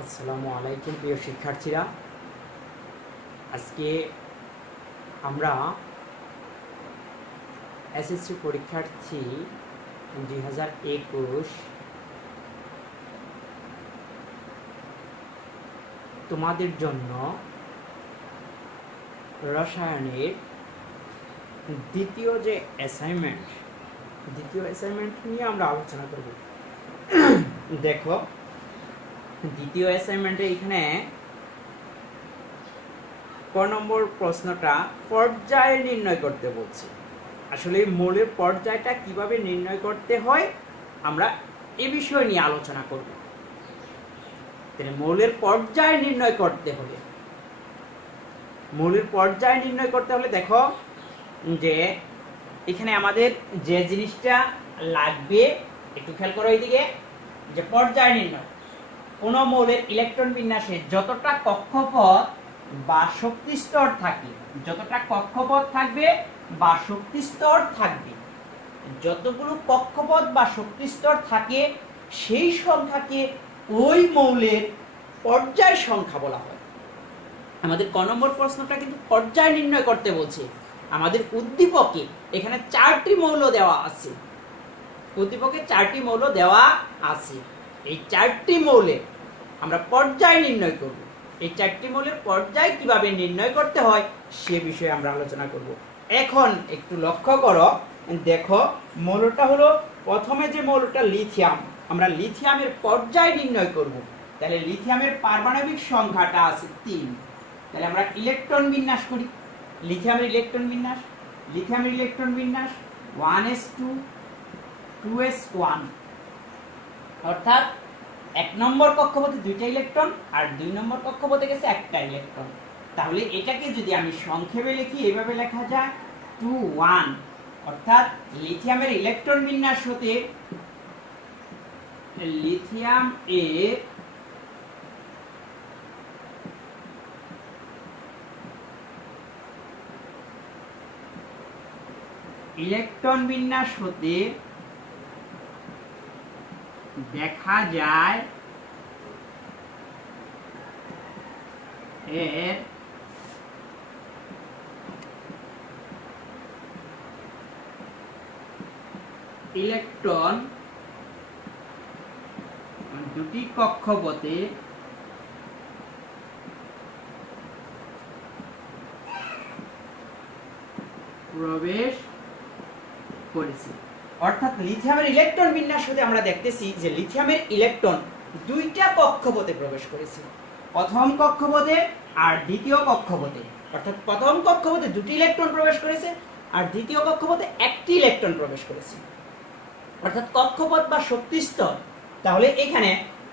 আসসালামু আলাইকুম প্রিয় শিক্ষার্থীরা। আজকে আমরা এসএসসি পরীক্ষার্থী 2021 তোমাদের জন্য রসায়নের দ্বিতীয় অ্যাসাইনমেন্ট নিয়ে আমরা আলোচনা করব। দেখো, দ্বিতীয় অ্যাসাইনমেন্টে এখানে ক নম্বর প্রশ্নটা পর্যায় নির্ণয় করতে বলছে। আসলে মৌলের পর্যায়টা কিভাবে নির্ণয় করতে হয় আমরা এই বিষয় নিয়ে আলোচনা করব। তাহলে মৌলের পর্যায় নির্ণয় করতে হলে দেখো যে এখানে আমাদের যে জিনিসটা লাগবে একটু খেয়াল করো এইদিকে, যে পর্যায় নির্ণয়। কোন মৌলের ইলেকট্রন বিন্যাসে যতটা কক্ষপথ বা শক্তি স্তর থাকে, যতগুলো কক্ষপথ বা শক্তি স্তর থাকে সেই সংখ্যাকে ওই মৌলের পর্যায় সংখ্যা বলা হয়। আমাদের ক নম্বর প্রশ্নটা কিন্তু পর্যায় নির্ণয় করতে বলছে। আমাদের উদ্দীপকে এখানে 4টি মৌল দেওয়া আছে, এই 4টি মৌলের আমরা পর্যায় নির্ণয় করব। এই 4টি মৌলের পর্যায় কিভাবে নির্ণয় করতে হয় সে বিষয়ে আমরা আলোচনা করব। এখন একটু লক্ষ্য করো, দেখো মৌলটা হলো, প্রথমে যে মৌলটা লিথিয়াম, আমরা লিথিয়ামের পর্যায় নির্ণয় করব। তাহলে লিথিয়ামের পারমাণবিক সংখ্যাটা আছে 3। তাহলে আমরা ইলেকট্রন বিন্যাস করি। লিথিয়ামের ইলেকট্রন বিন্যাস 1s2 2s1, অর্থাৎ 1 নম্বর কক্ষপথে 2টা ইলেকট্রন আর 2 নম্বর কক্ষপথে গেছে 1টা ইলেকট্রন। তাহলে এটাকে যদি আমি সংক্ষেপে লিখি, এইভাবে লেখা যায় 2-1, অর্থাৎ লিথিয়ামের ইলেকট্রন বিন্যাস হতে লিথিয়াম এর ইলেকট্রন বিন্যাস হতে দেখা যায় এর ইলেকট্রন দুটি কক্ষপথে প্রবেশ করেছে। অর্থাৎ লিথিয়ামের ইলেকট্রন বিন্যাস হতে আমরা দেখতেছি যে লিথিয়ামের ইলেকট্রন 2টা কক্ষপথে প্রবেশ করেছে, প্রথম কক্ষপথে আর দ্বিতীয় কক্ষপথে। অর্থাৎ প্রথম কক্ষপথে 2টি ইলেকট্রন প্রবেশ করেছে আর দ্বিতীয় কক্ষপথে 1টি ইলেকট্রন প্রবেশ করেছে, অর্থাৎ কক্ষপথ বা শক্তি স্তর। তাহলে এখানে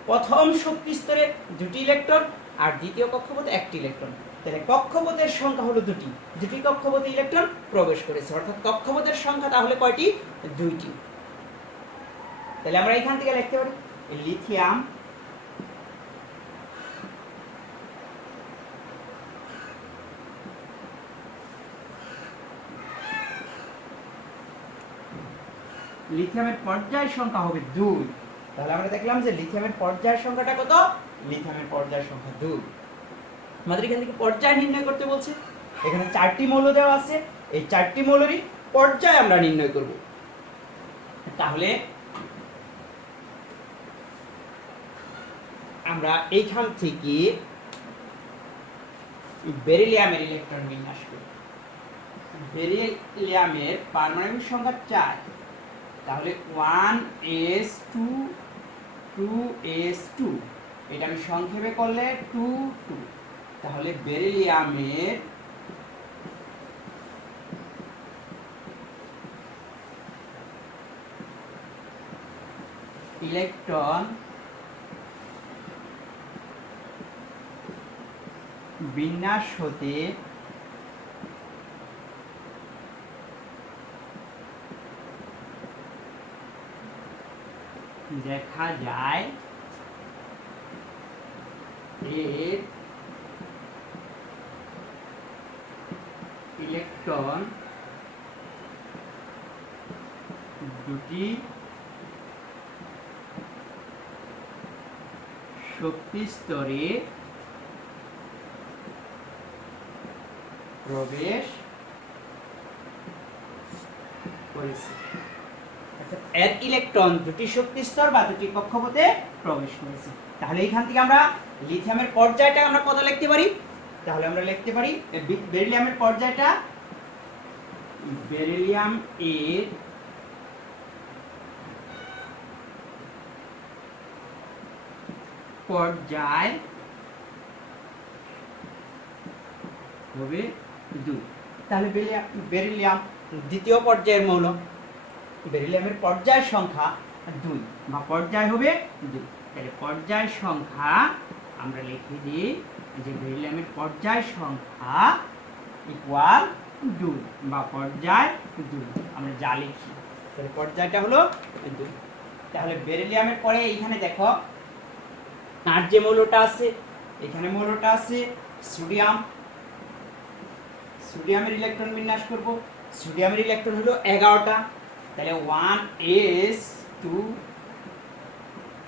প্রথম শক্তি স্তরে 2টি ইলেকট্রন আর দ্বিতীয় কক্ষপথে 1টি ইলেকট্রন। তাহলে কক্ষপথের সংখ্যা হলো 2টি কক্ষপথে ইলেকট্রন প্রবেশ করেছে, অর্থাৎ কক্ষপথের সংখ্যা তাহলে কয়টি? 2টি। তাহলে আমরা এখান থেকে লিখতে পারি লিথিয়ামের পর্যায় সংখ্যা হবে 2। তাহলে আমরা দেখলাম যে লিথিয়ামের পর্যায় সংখ্যাটা কত? লিথিয়ামের পর্যায় সংখ্যা 2। আমাদের এখান থেকে পর্যায় নির্ণয় করতে বলছে। এখানে 4টি মৌল দেওয়া আছে, এই 4টি মৌলেরই পর্যায় আমরা নির্ণয় করব। তাহলে আমরা এইখান থেকে বেরিলিয়ামের ইলেকট্রন বিন্যাস করি। বেরিলিয়ামের পারমাণবিক সংখ্যা 4। তাহলে 1s2 2s2, এটা আমি সংক্ষেপে করলে 2-2। তাহলে বেরিলিয়ামের ইলেকট্রন বিন্যাস হতে দেখা যায় এর ইলেকট্রন দুটি শক্তি স্তরে প্রবেশ করেছে। এর ইলেকট্রন দুটি শক্তি স্তর বা দুটি কক্ষপথে প্রবেশ করেছে। তাহলে এইখান থেকে আমরা লিথিয়ামের পর্যায়টা আমরা কত লিখতে পারি? তাহলে আমরা লিখতে পারি বেরিলিয়ামের পর্যায়টা, বেরিলিয়াম এর পর্যায় হবে 2। তাহলে বেরিলিয়াম দ্বিতীয় পর্যায়ের মৌল, বেরিলিয়ামের পর্যায় সংখ্যা 2 বা পর্যায় হবে 2। তাহলে পর্যায় সংখ্যা আমরা লিখে দিই যে বেরিলিয়ামের পর্যায় সংখ্যা ইকুয়াল 2 বা পর্যায় 2 আমরা যা লিখি, তাহলে পর্যায়টা হলো 2। তাহলে বেরিলিয়ামের পরে এইখানে দেখো আর যে মৌলটা আছে, এখানে মৌলটা আছে সোডিয়াম। সোডিয়ামের ইলেকট্রন বিন্যাস করব। সোডিয়ামের ইলেকট্রন হলো 11টা। তাহলে 1s2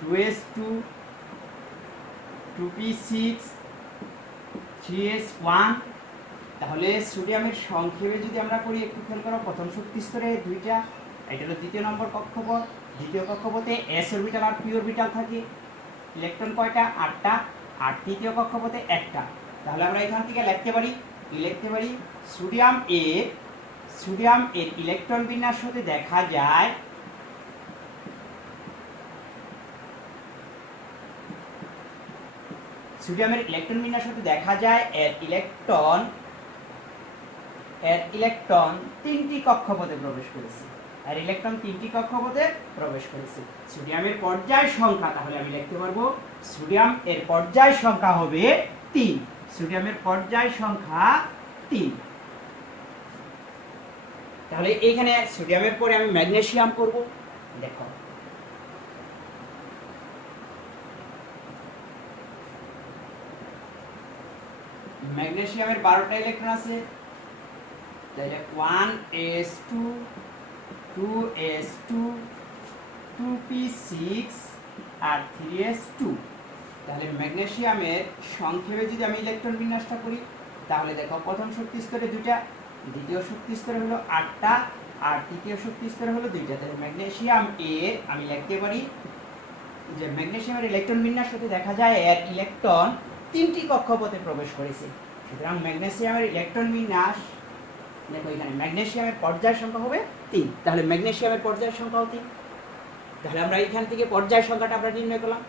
2s2 2p6 3s1। তাহলে সোডিয়ামের সংক্ষেপে যদি আমরা করি, একটু খেয়াল করো, প্রথম শক্তি স্তরে 2টা, এটা হলো দ্বিতীয় নম্বর কক্ষপথ। দ্বিতীয় কক্ষপথে s অরবিটাল আর p অরবিটাল থাকে। ইলেকট্রন কয়টা? 8টা। আর তৃতীয় কক্ষপথে 1টা। তাহলে আমরা এখান থেকে লিখতে পারি সোডিয়াম এর ইলেকট্রন বিন্যাস হতে দেখা যায় সোডিয়ামের ইলেকট্রন বিন্যাস হতে দেখা যায় এর ইলেকট্রন 3টি কক্ষপথে প্রবেশ করেছে। আর ইলেকট্রন 3টি কক্ষপথে প্রবেশ করেছে। সোডিয়ামের পর্যায় সংখ্যা, তাহলে আমি লিখতে পারবো সোডিয়াম এর পর্যায় সংখ্যা হবে 3। সোডিয়ামের পর্যায় সংখ্যা 3। তাহলে এইখানে সোডিয়ামের পরে আমি ম্যাগনেসিয়াম করব। দেখো ম্যাগনেসিয়ামের 12টা ইলেকট্রন আছে। তাহলে 1s2 2s2 2p6 আর 3s2। তাহলে ম্যাগনেসিয়ামের সংক্ষেপে যদি আমি ইলেকট্রন বিন্যাসটা করি, তাহলে দেখো প্রথম শক্তি স্তরে 2টা, দ্বিতীয় শক্তি স্তরে হলো 8টা, আর তৃতীয় শক্তি স্তরে হলো 2টা। তাহলে ম্যাগনেসিয়াম এর আমি লিখতে পারি যে ম্যাগনেসিয়ামের ইলেকট্রন বিন্যাস হতে দেখা যায় এর ইলেকট্রন 3টি কক্ষপথে প্রবেশ করেছে। সুতরাং ম্যাগনেসিয়ামের ইলেকট্রন বিন্যাস, দেখো এখানে ম্যাগনেসিয়ামের পর্যায় সংখ্যা হবে 3। তাহলে ম্যাগনেসিয়ামের পর্যায় সংখ্যাও 3। তাহলে আমরা এখান থেকে পর্যায় সংখ্যাটা আমরা নির্ণয় করলাম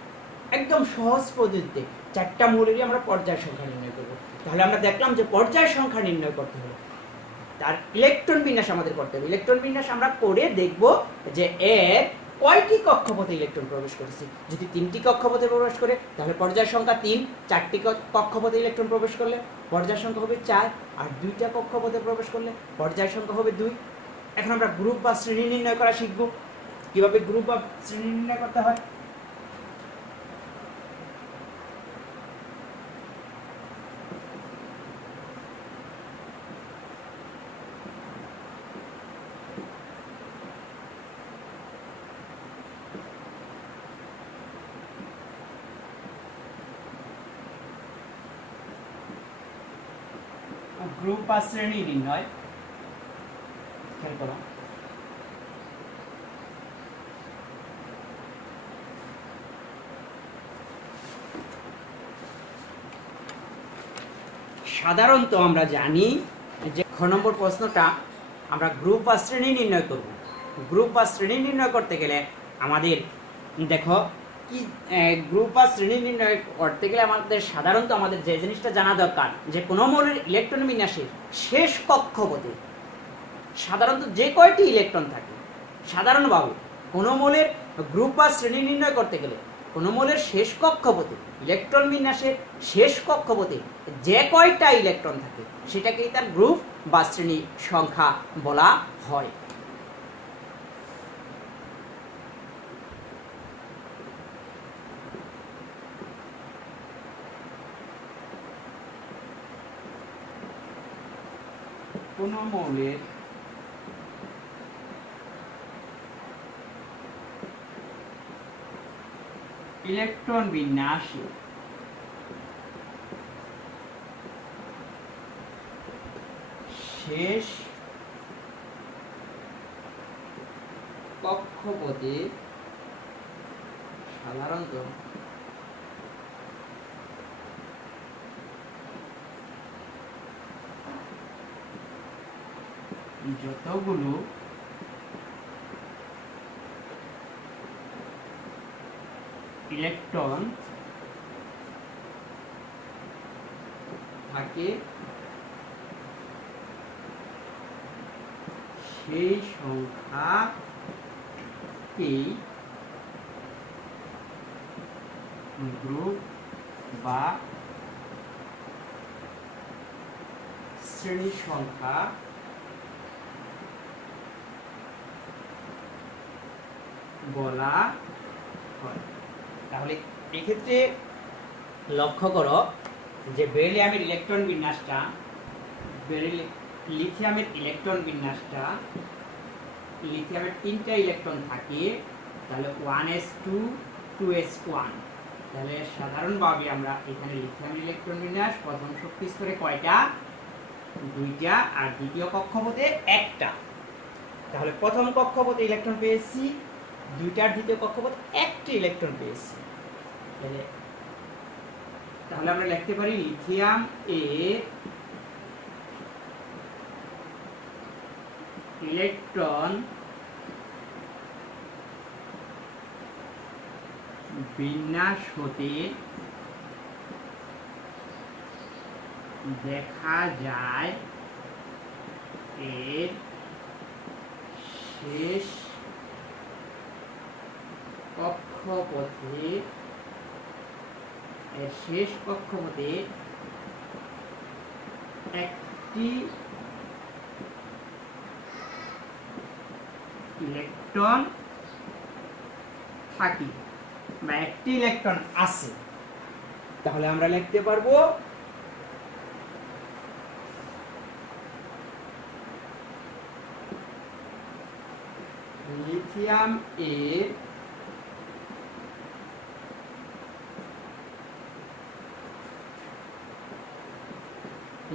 একদম সহজ পদ্ধতিতে। 4টা মৌলেরই আমরা পর্যায় সংখ্যা নির্ণয় করব। তাহলে আমরা দেখলাম যে পর্যায় সংখ্যা নির্ণয় করতে হবে, তার ইলেকট্রন বিন্যাস আমাদের করতে হবে। ইলেকট্রন বিন্যাস আমরা করে দেখব যে এর কয়টি কক্ষপথে ইলেকট্রন প্রবেশ করেছে। যদি 3টি কক্ষপথে প্রবেশ করে তাহলে পর্যায় সংখ্যা 3। 4টি কক্ষপথে ইলেকট্রন প্রবেশ করলে পর্যায় সংখ্যা হবে 4। আর 2টা কক্ষপথে প্রবেশ করলে পর্যায় সংখ্যা হবে 2। এখন আমরা গ্রুপ বা শ্রেণী নির্ণয় করা শিখব, কিভাবে গ্রুপ বা শ্রেণী নির্ণয় করতে হয়। গ্রুপ বা শ্রেণী নির্ণয় খেয়াল করো। সাধারণত আমরা জানি যে খ নম্বর প্রশ্নটা আমরা গ্রুপ বা শ্রেণী নির্ণয় করব। গ্রুপ বা শ্রেণী নির্ণয় করতে গেলে আমাদের দেখো কি গ্রুপ বা শ্রেণী নির্ণয় করতে গেলে আমাদের সাধারণত আমাদের যে জিনিসটা জানা দরকার যে কোনো মৌলের ইলেকট্রন বিন্যাসের শেষ কক্ষপথে সাধারণত যে কয়টি ইলেকট্রন থাকে, সাধারণভাবে কোনো মৌলের গ্রুপ বা শ্রেণী নির্ণয় করতে গেলে কোনো মৌলের শেষ কক্ষপথে ইলেকট্রন বিন্যাসের শেষ কক্ষপথে যে কয়টা ইলেকট্রন থাকে সেটাকেই তার গ্রুপ বা শ্রেণী সংখ্যা বলা হয়। কোনো মৌলের ইলেকট্রন বিন্যাসে শেষ কক্ষপথে সাধারণত যতগুলো ইলেকট্রন থাকে সেই সংখ্যাকেই গ্রুপ বা শ্রেণী সংখ্যা বলা হয়। তাহলে এক্ষেত্রে লক্ষ্য করো যে বেরিলিয়ামের ইলেকট্রন বিন্যাসটা লিথিয়ামের ইলেকট্রন বিন্যাসটা লিথিয়ামের 3টা ইলেকট্রন থাকে, তাহলে 1s2 2s1। তাহলে সাধারণভাবে আমরা এখানে লিথিয়ামের ইলেকট্রন বিন্যাস প্রথম শক্তি স্তরে কয়টা? 2টা, আর দ্বিতীয় কক্ষপথে 1টা। তাহলে প্রথম কক্ষপথে ইলেকট্রন পেয়েছি 2টার, দ্বিতীয় কক্ষপথে 1টি ইলেকট্রন পেয়েছি। তাহলে আমরা লিখতে পারি লিথিয়াম এর ইলেকট্রন বিন্যাস হতে দেখা যায় এর শেষ কক্ষপথে একটি ইলেকট্রন থাকে বা একটি ইলেকট্রন আছে। তাহলে আমরা লিখতে পারবো লিথিয়াম এর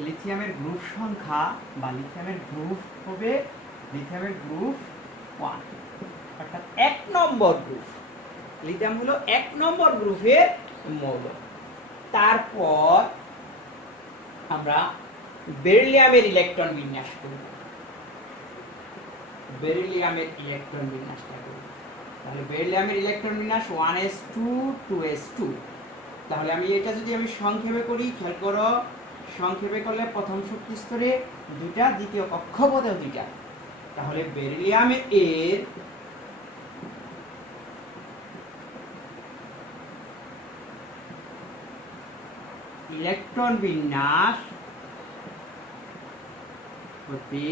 লিথিয়ামের গ্রুপ সংখ্যা বা লিথিয়ামের গ্রুপ হবে লিথিয়ামের গ্রুপ 1, অর্থাৎ 1 নম্বর গ্রুপ। লিথিয়াম হলো 1 নম্বর গ্রুপের মৌল। তারপর আমরা বেরিলিয়ামের ইলেকট্রন বিন্যাস করব। বেরিলিয়ামের ইলেকট্রন বিন্যাসটা করব। তাহলে বেরিলিয়ামের ইলেকট্রন বিন্যাস 1s2 2s2। তাহলে আমি এটা যদি সংক্ষেপে করি, খেয়াল করো, সংক্ষেপে করলে প্রথম শক্তি স্তরে 2টা, দ্বিতীয় কক্ষপথেও 2টা। তাহলে বেরিলিয়াম এর ইলেকট্রন বিন্যাস হতে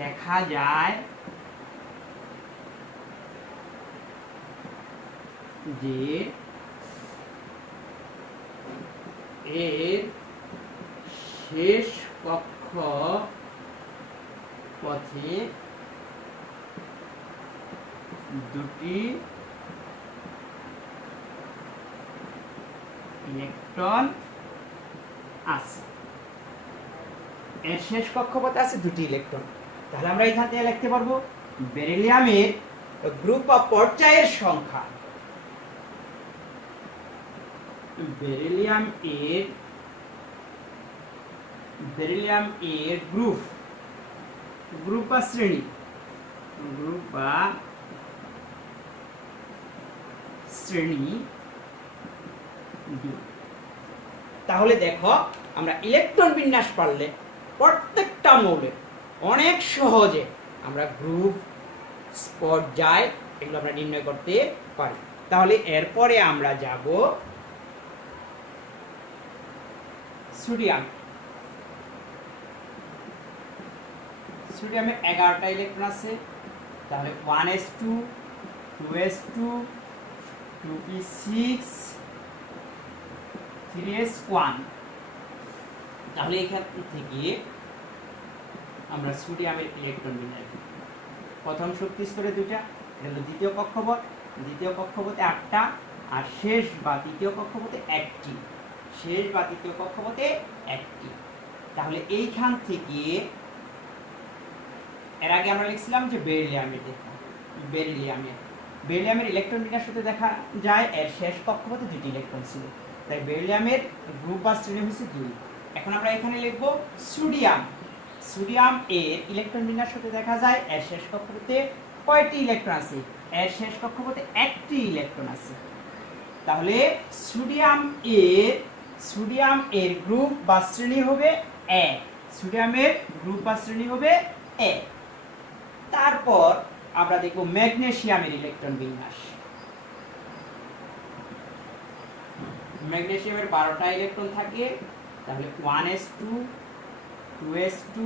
দেখা যায় যে এর শেষ কক্ষপথে 2টি ইলেকট্রন আছে। এর শেষ কক্ষপথে আছে 2টি ইলেকট্রন। তাহলে আমরা এখান থেকে লিখতে পারবো বেরিলিয়ামের গ্রুপ বা পর্যায়ের সংখ্যা, বেরিলিয়াম এর গ্রুপ বা শ্রেণী, গ্রুপ বা শ্রেণী 2। তাহলে দেখো আমরা ইলেকট্রন বিন্যাস পারলে প্রত্যেকটা মৌলে অনেক সহজে আমরা গ্রুপ, পর্যায় এগুলো আমরা নির্ণয় করতে পারি। তাহলে এরপরে আমরা যাব সোডিয়াম। সোডিয়ামে 11টা ইলেকট্রন আছে। তাহলে 1s2 2s2 2p6 3s1। তাহলে এখান থেকে আমরা সোডিয়ামের ইলেকট্রন বিন্যাস, প্রথম শক্তি স্তরে 2টা, এটা হলো দ্বিতীয় কক্ষপথ, দ্বিতীয় কক্ষপথে 8টা, আর শেষ বা তৃতীয় কক্ষপথে 1টি। শেষ বা তৃতীয় কক্ষপথে 1টি। তাহলে এইখান থেকে এর আগে আমরা লিখছিলাম যে বেরিলিয়ামের দেখা, বেরিলিয়ামের ইলেকট্রন বিন্যাস হতে দেখা যায় এর শেষ কক্ষপথে 2টি ইলেকট্রন ছিল, তাই বেরিলিয়ামের গ্রুপ বা শ্রেণী হচ্ছে 2। এখন আমরা এখানে লিখব সোডিয়াম এর ইলেকট্রন বিন্যাস হতে দেখা যায় এর শেষ কক্ষপথে কয়টি ইলেকট্রন আছে? এর শেষ কক্ষপথে 1টি ইলেকট্রন আছে। তাহলে সোডিয়াম এর গ্রুপ বা শ্রেণী হবে A। সোডিয়ামের গ্রুপ বা শ্রেণী হবে A। তারপর আমরা দেখব ম্যাগনেসিয়ামের ইলেকট্রন বিন্যাস। ম্যাগনেসিয়ামের 12টা ইলেকট্রন থাকে, তাহলে 1s2 2s2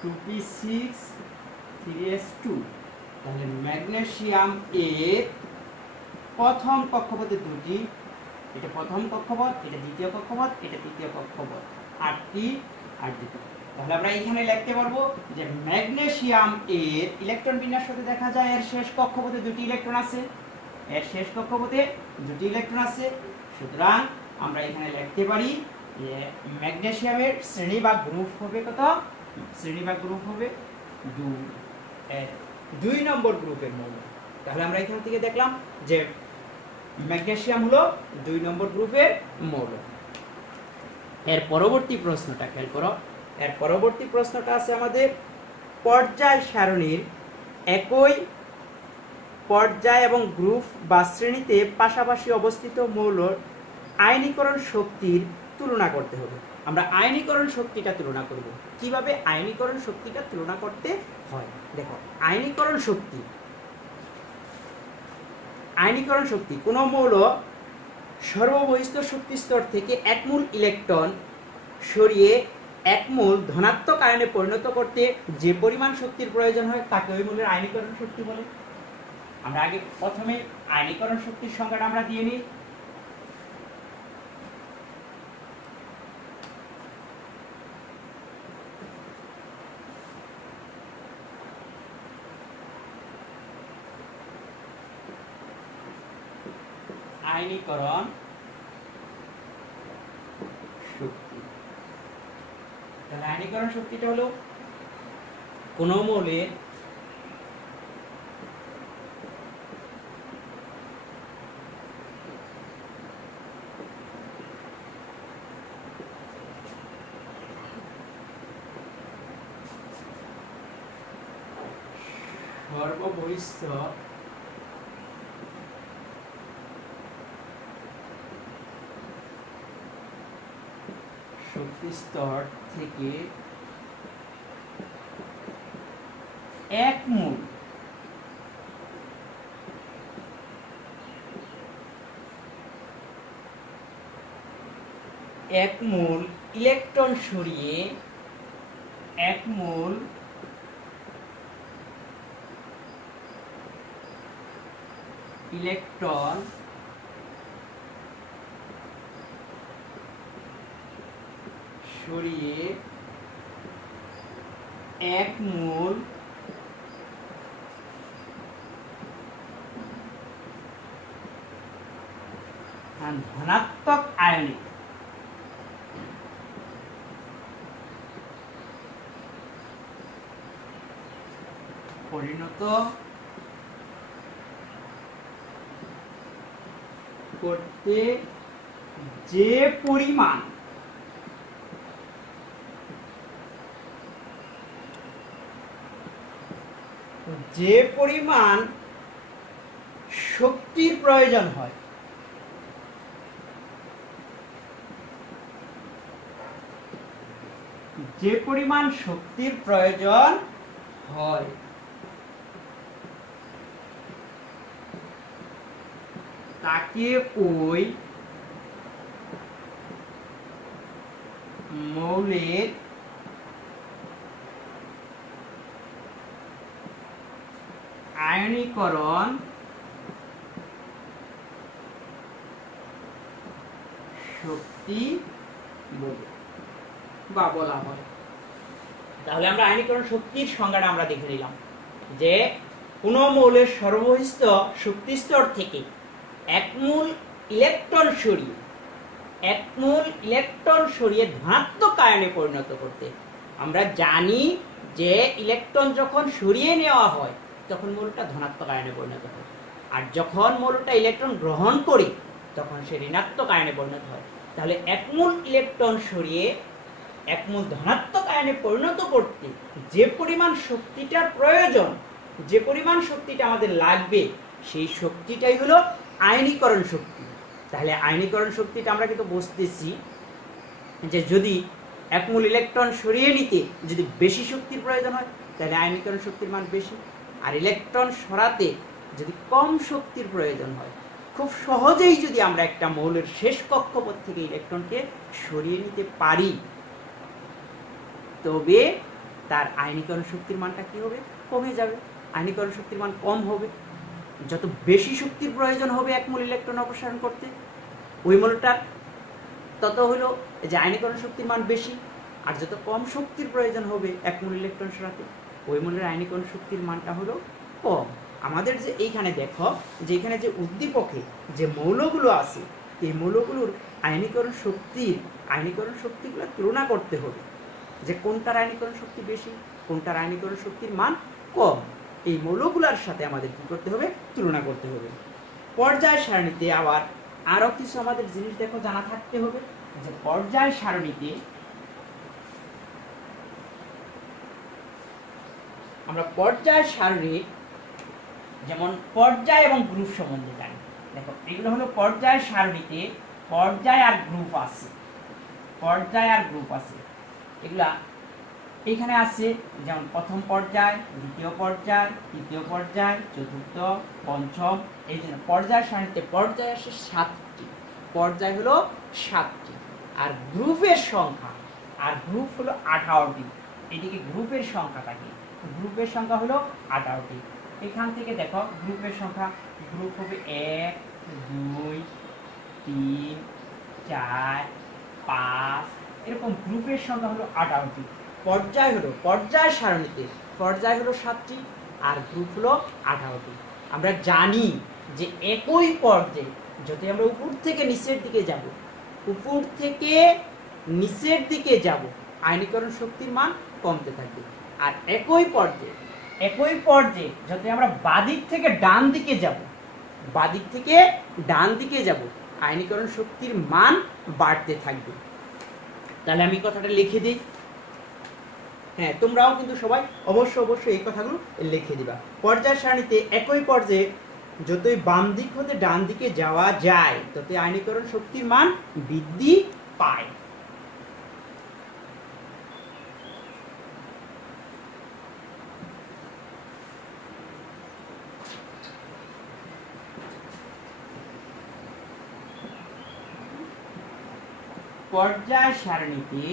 2p6 3s2। তাহলে ম্যাগনেসিয়াম এর প্রথম কক্ষপথে 2টি, এটা প্রথম কক্ষপথ, এটা দ্বিতীয় কক্ষপথ, এটা তৃতীয় কক্ষপথ, 8টি আর 2টি। তাহলে আমরা এখানে লিখতে পারবো যে ম্যাগনেসিয়াম এর ইলেকট্রন বিন্যাস হতে দেখা যায় এর শেষ কক্ষপথে 2টি ইলেকট্রন আছে, এর শেষ কক্ষপথে 2টি ইলেকট্রন আছে। সুতরাং আমরা এখানে লিখতে পারি যে ম্যাগনেসিয়ামের শ্রেণী বা গ্রুপ হবে কত? শ্রেণী বা গ্রুপ হবে 2 নম্বর গ্রুপের মৌল। তাহলে আমরা এখান থেকে দেখলাম যে ম্যাগনেসিয়াম হলো 2 নম্বর গ্রুপের মৌল। এর পরবর্তী প্রশ্নটা খেয়াল করো। এর পরবর্তী প্রশ্নটা আছে আমাদের পর্যায় সারণীর একই পর্যায় এবং গ্রুপ বা শ্রেণীতে পাশাপাশি অবস্থিত মৌলের আয়নীকরণ শক্তির তুলনা করতে হবে। আমরা আয়নীকরণ শক্তিটা তুলনা করব। কিভাবে আয়নীকরণ শক্তিটা তুলনা করতে হয় দেখো। আয়নীকরণ শক্তি কোন মৌল সর্ববহিষ্ঠ শক্তি স্তর থেকে 1 মোল ইলেকট্রন সরিয়ে 1 মোল ধনাত্মক আয়নে পরিণত করতে যে পরিমাণ শক্তির প্রয়োজন হয় তাকে ওই মৌলের আয়নীকরণ শক্তি বলে। আমরা আগে প্রথমে আয়নীকরণ শক্তির সংজ্ঞাটা আমরা দিয়ে নিই। আয়নীকরণ শক্তি, তাহলে আয়নীকরণ শক্তিটা হলো কোন মৌলের সর্ববহিষ্ঠ শক্তি স্তর থেকে 1 মোল ইলেকট্রন সরিয়ে 1 মোল ইলেকট্রন সরিয়ে 1 মোল ধনাত্মক আয়নে পরিণত করতে যে পরিমাণ শক্তির প্রয়োজন হয় তাকে ওই মৌলের আয়নীকরণ শক্তি বলা হয়। তাহলে আমরা আয়নীকরণ শক্তির সংজ্ঞাটা আমরা দেখে নিলাম যে কোন মৌলের সর্বহিস্ত শক্তি স্তর থেকে এক মূল ইলেকট্রন সরিয়ে ধনাত্মক আয়নে পরিণত করতে, আমরা জানি যে ইলেকট্রন যখন সরিয়ে নেওয়া হয় তখন মৌলটা ধনাত্মক আয়নে পরিণত হয়, আর যখন মৌলটা ইলেকট্রন গ্রহণ করে তখন সে ঋণাত্মক আয়নে পরিণত হয়। তাহলে এক মূল ইলেকট্রন সরিয়ে এক মূল ধনাত্মক আয়নে পরিণত করতে যে পরিমাণ শক্তিটার প্রয়োজন, যে পরিমাণ শক্তিটা আমাদের লাগবে, সেই শক্তিটাই হলো আয়নীকরণ শক্তি। তাহলে আয়নীকরণ শক্তিটা আমরা কিন্তু বুঝতেছি যে যদি এক মূল ইলেকট্রন সরিয়ে নিতে যদি বেশি শক্তির প্রয়োজন হয় তাহলে আয়নীকরণ শক্তির মান বেশি, আর ইলেকট্রন সরাতে যদি কম শক্তির প্রয়োজন হয়, খুব সহজেই যদি আমরা একটা মৌলের শেষ কক্ষপথ থেকে ইলেকট্রনকে সরিয়ে নিতে পারি তবে তার আয়নীকরণ শক্তির মানটা কি হবে? কমে যাবে, আয়নীকরণ শক্তির মান কম হবে। যত বেশি শক্তির প্রয়োজন হবে এক মূল ইলেকট্রন অপসারণ করতে ওই মৌলটার, তত হলো যে আয়নীকরণ শক্তির মান বেশি, আর যত কম শক্তির প্রয়োজন হবে এক মূল ইলেকট্রন সরাতে ওই মূলের আয়নীকরণ শক্তির মানটা হলো কম। আমাদের যে এইখানে দেখো যে এখানে যে উদ্দীপকে যে মৌলগুলো আছে এই মৌলগুলোর আয়নীকরণ শক্তিগুলো তুলনা করতে হবে যে কোনটার আয়নীকরণ শক্তি বেশি, কোনটার আয়নীকরণ শক্তির মান কম। এই মৌলগুলোর সাথে আমাদের কি করতে হবে? তুলনা করতে হবে। পর্যায় সারণীতে আবার আরো কিছু আমাদের জিনিস দেখো জানা থাকতে হবে, যে পর্যায় সারণীতে আমরা পর্যায় সারণী যেমন পর্যায় এবং গ্রুপ সম্বন্ধে জানি। দেখো এগুলো হলো পর্যায় সারণীতে পর্যায় আর গ্রুপ আছে, এগুলা এখানে আছে যেমন প্রথম পর্যায়, দ্বিতীয় পর্যায়, তৃতীয় পর্যায়, চতুর্থ, পঞ্চম। এই জন্য পর্যায় সারণীতে পর্যায় আসে 7টি, পর্যায় হলো 7টি, আর গ্রুপের সংখ্যা হলো 18টি। এদিকে গ্রুপের সংখ্যা থাকে, গ্রুপের সংখ্যা হলো 18টি। এখান থেকে দেখো গ্রুপের সংখ্যা, গ্রুপ হবে 1, 2, 3, 4, 5, এরকম গ্রুপের সংখ্যা হলো 18টি। পর্যায় সারণীতে পর্যায় হলো 7টি আর গ্রুপ হলো 18টি। আমরা জানি যে একই পর্যায়ে যদি আমরা উপর থেকে নিচের দিকে যাব আয়নীকরণ শক্তির মান কমতে থাকবে, আর একই পর্যায়ে যদি আমরা বাদিক থেকে ডান দিকে যাব আয়নীকরণ শক্তির মান বাড়তে থাকবে। তাহলে আমি কথাটা লিখে দিই, হ্যাঁ তোমরাও কিন্তু সবাই অবশ্যই এই কথাগুলো লিখে দিবা। পর্যায় সারণীতে একই পর্যায়ে যতই বাম দিক হতে ডান দিকে যাওয়া যায় ততই আয়নীকরণ শক্তির মান বৃদ্ধি পায়। পর্যায় সারণীতে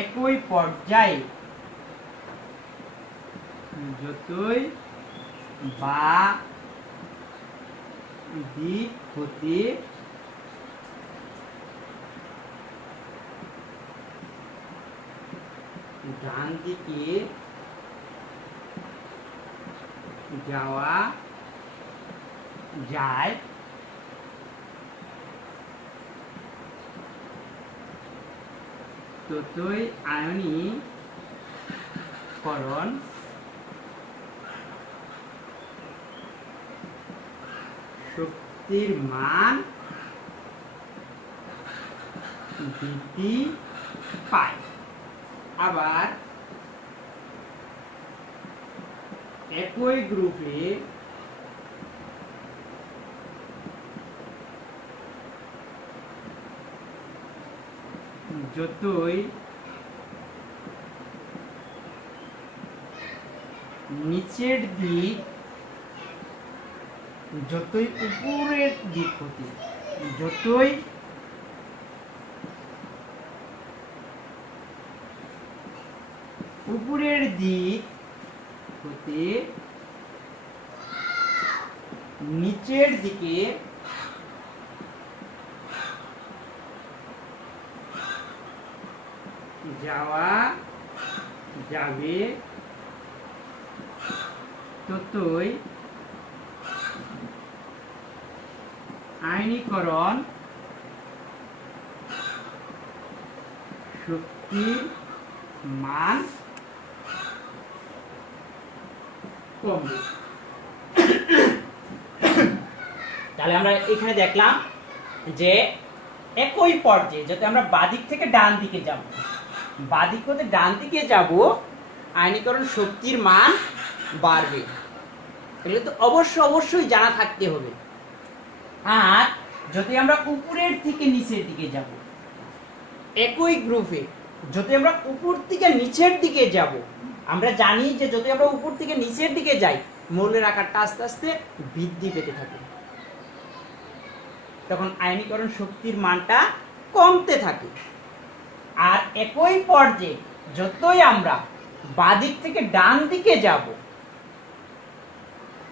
একই পর্যায়ে যতই বা দিক হতে ডান দিকে যাওয়া যায় ততই আয়নীকরণ শক্তির মান বৃদ্ধি পায়। আবার একই গ্রুপে যতই নিচের দিক যতই উপরের দিক হতে নিচের দিকে যাওয়া যাবে ততই আয়নীকরণ শক্তির মান কমবে। তাহলে আমরা এখানে দেখলাম যে একই পর্যায়ে যদি আমরা বাদিক থেকে ডান দিকে যাব, বাদিক হতে ডান দিকে যাব, আয়নীকরণ শক্তির মান বাড়বে। এগুলো তো অবশ্যই জানা থাকতে হবে। আর যদি আমরা উপরের থেকে নিচের দিকে যাব, একই গ্রুপে যদি আমরা উপর থেকে নিচের দিকে যাব, আমরা জানি যে যদি আমরা উপর থেকে নিচের দিকে যাই মৌলের আকারটা আস্তে আস্তে বৃদ্ধি পেতে থাকে, তখন আয়নীকরণ শক্তির মানটা কমতে থাকে। আর একই পর্যায়ে যতই আমরা বাদিক থেকে ডান দিকে যাব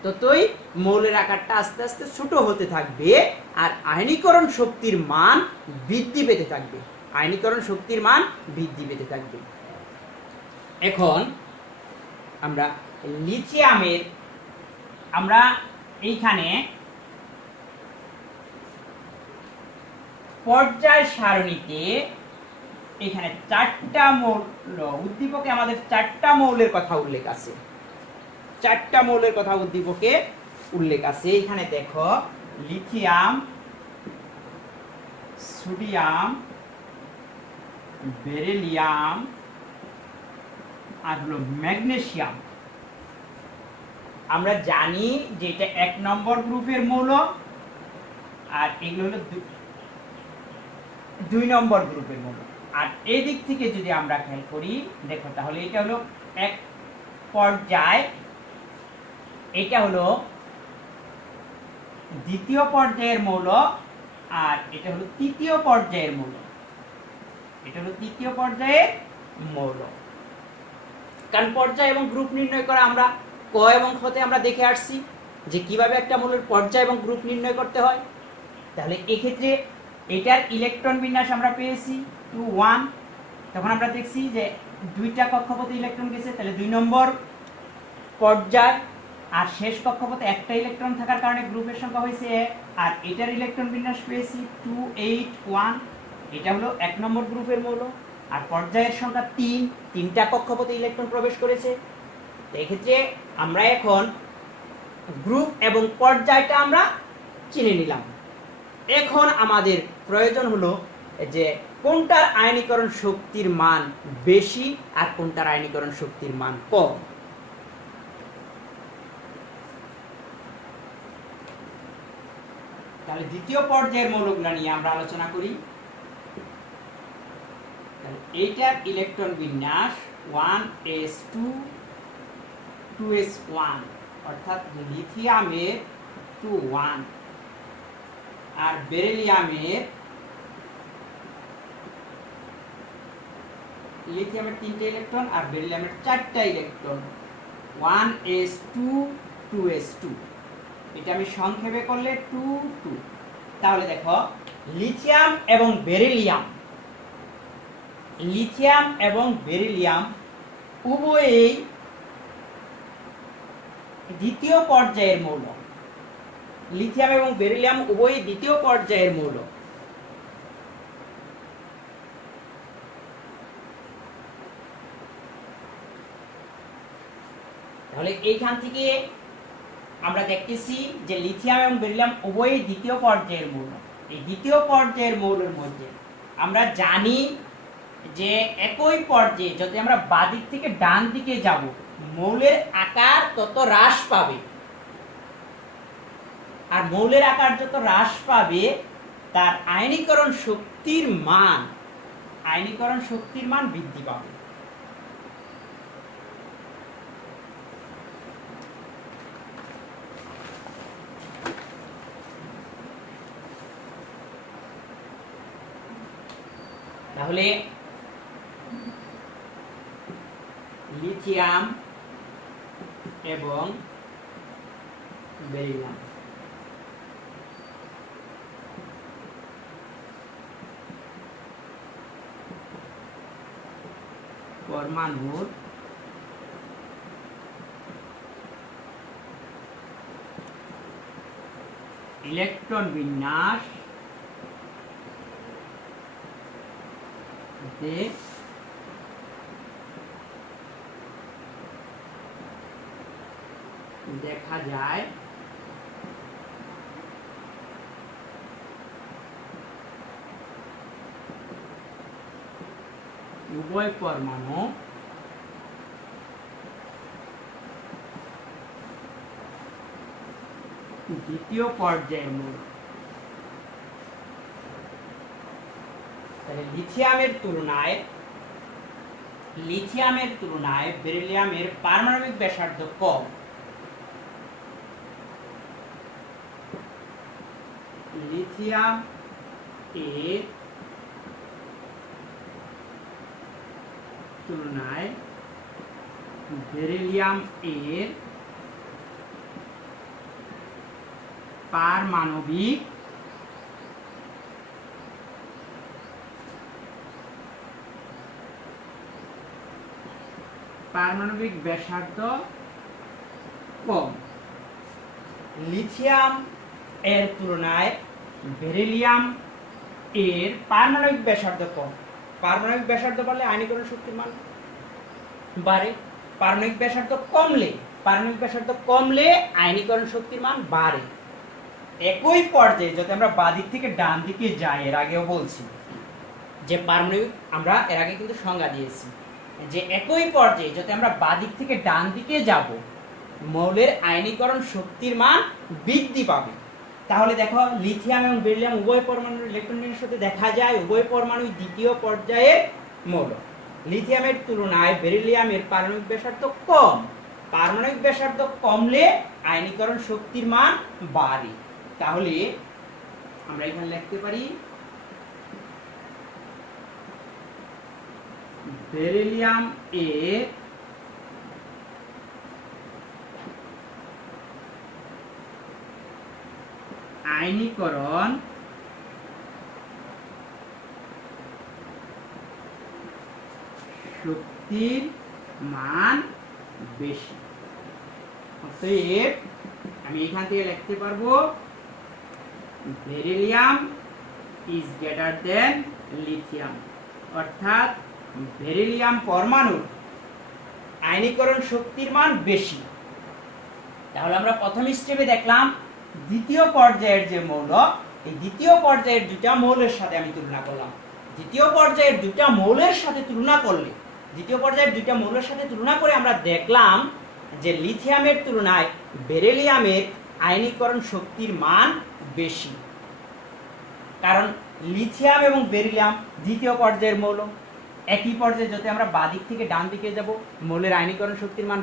ততই মৌলের আকারটা আস্তে আস্তে ছোট হতে থাকবে আর আয়নীকরণ শক্তির মান বৃদ্ধি পেতে থাকবে, আয়নীকরণ শক্তির মান বৃদ্ধি পেতে থাকবে। এখন আমরা লিথিয়ামের আমরা এইখানে পর্যায় সারণীতে এখানে 4টা মৌল উদ্দীপকে আমাদের 4টা মৌলের কথা উল্লেখ আছে, 4টা মৌলের কথা উদ্দীপকে উল্লেখ আছে। এখানে দেখো লিথিয়াম, সোডিয়াম, বেরিলিয়াম আর হলো ম্যাগনেসিয়াম। আমরা জানি যে এটা 1 নম্বর গ্রুপের মৌল আর এগুলো হলো 2 নম্বর গ্রুপের মৌল। আর এই দিক থেকে যদি আমরা খেয়াল করি দেখো তাহলে এটা হলো এক পর্যায়, এটা হলো দ্বিতীয় পর্যায়ের মৌল আর এটা হলো তৃতীয় পর্যায়ের মৌল, এটা হলো তৃতীয় পর্যায়ের মৌল। কারণ পর্যায় এবং গ্রুপ নির্ণয় করা আমরা ক এবং খ তে আমরা দেখে আসছি যে কিভাবে একটা মৌলের পর্যায় এবং গ্রুপ নির্ণয় করতে হয়। তাহলে এক্ষেত্রে এটার ইলেকট্রন বিন্যাস আমরা পেয়েছি 2 1, তখন আমরা দেখছি যে 2টা কক্ষপথে ইলেকট্রন গেছে, তাহলে 2 নম্বর পর্যায়। আর শেষ কক্ষপথে একটা ইলেকট্রন থাকার কারণে গ্রুপের সংখ্যা হয়েছে 1, আর এটার ইলেকট্রন বিন্যাস পেয়েছি 2 8 1, এটা হলো 1 নম্বর গ্রুপের মৌল। আর পর্যায়ের সংখ্যা 3, 3টা কক্ষপথে ইলেকট্রন প্রবেশ করেছে। এক্ষেত্রে আমরা এখন গ্রুপ এবং পর্যায়টা আমরা চিনে নিলাম। এখন আমাদের প্রয়োজন হলো যে কোনটার আয়নীকরণ শক্তির মান বেশি আর কোনটার আয়নীকরণ শক্তির মান কম। তাহলে দ্বিতীয় পর্যায়ের মৌলগুলো নিয়ে আমরা আলোচনা করি। এইটার ইলেকট্রন বিন্যাস 1s2 2s1, অর্থাৎ লিথিয়ামের 2 1 আর বেরিলিয়ামের লিথিয়ামের 3টে ইলেকট্রন আর বেরিলিয়ামের 4টা ইলেকট্রন 1s2 2s2। এটা আমি সংক্ষেপে করলে 2 2। তাহলে দেখো লিথিয়াম এবং বেরিলিয়াম, লিথিয়াম এবং বেরিলিয়াম উভয়েই দ্বিতীয় পর্যায়ের মৌল, লিথিয়াম এবং বেরিলিয়াম উভয়ই দ্বিতীয় পর্যায়ের মৌল। তাহলে এইখান থেকে আমরা দেখতেছি যে লিথিয়াম এবং বেরিলিয়াম উভয়ই দ্বিতীয় পর্যায়ের মৌল। এই দ্বিতীয় পর্যায়ের মৌলের মধ্যে আমরা জানি যে একই পর্যায়ে যদি আমরা বাদিক থেকে ডান দিকে যাব মৌলের আকার তত হ্রাস পাবে, আর মৌলের আকার যত হ্রাস পাবে তার আয়নীকরণ শক্তির মান বৃদ্ধি পাবে। তাহলে লিথিয়াম এবং বেরিলিয়াম পরমাণুর ইলেকট্রন বিন্যাস দেখা যায় উভয় পরমাণু দ্বিতীয় পর্যায়ের মৌল। তাহলে লিথিয়ামের তুলনায় বেরিলিয়ামের পারমাণবিক ব্যাসার্ধ কম। লিথিয়াম এর তুলনায় বেরিলিয়াম এর পারমাণবিক ব্যাসার্ধ কম। লিথিয়াম এর তুলনায় বেরিলিয়াম এর পারমাণবিক ব্যাসার্ধ কম। পারমাণবিক ব্যাসার্ধ বাড়লে আয়নীকরণ শক্তির মান বাড়ে। পারমাণবিক ব্যাসার্ধ কমলে আয়নীকরণ শক্তির মান বাড়ে। একই পর্যায়ে যদি আমরা বাদিক থেকে ডান দিকে যাই, এর আগেও বলছি যে পারমাণবিক, আমরা এর আগে কিন্তু সংজ্ঞা দিয়েছি যে একই পর্যায়ে যদি আমরা বাদিক থেকে ডান দিকে যাব, মৌলের আয়নীকরণ শক্তির মান বৃদ্ধি পাবে। তাহলে দেখো, লিথিয়াম এবং বেরিলিয়াম উভয় পরমাণুর ইলেকট্রন বিন্যাসের সাথে দেখা যায় উভয় পরমাণু দ্বিতীয় পর্যায়ের মৌল। লিথিয়ামের তুলনায় বেরিলিয়ামের পারমাণবিক ব্যাসার্ধ কম। পারমাণবিক ব্যাসার্ধ কমলে আয়নীকরণ শক্তির মান বাড়ে। তাহলে আমরা এখানে লিখতে পারি বেরিলিয়াম এর আয়নীকরণ শক্তির মান বেশি। অতএব আমি এখান থেকে লিখতে পারবো beryllium is greater than lithium, অর্থাৎ বেরিলিয়াম পরমাণুর আয়নীকরণ শক্তির মান বেশি। তাহলে আমরা প্রথম স্টেপে দেখলাম দ্বিতীয় পর্যায়ের যে মৌল, এই দ্বিতীয় পর্যায়ের দুটা মৌলের সাথে আমি তুলনা করলাম। দ্বিতীয় পর্যায়ের দুটা মৌলের সাথে তুলনা করে আমরা দেখলাম যে লিথিয়ামের তুলনায় বেরিলিয়ামের আয়নীকরণ শক্তির মান বেশি। কারণ লিথিয়াম এবং বেরিলিয়াম দ্বিতীয় পর্যায়ের মৌল। একই পর্যায়ে যদি আমরা বাদিক থেকে ডান দিকে যাব, মৌলের আয়নীকরণ শক্তির মান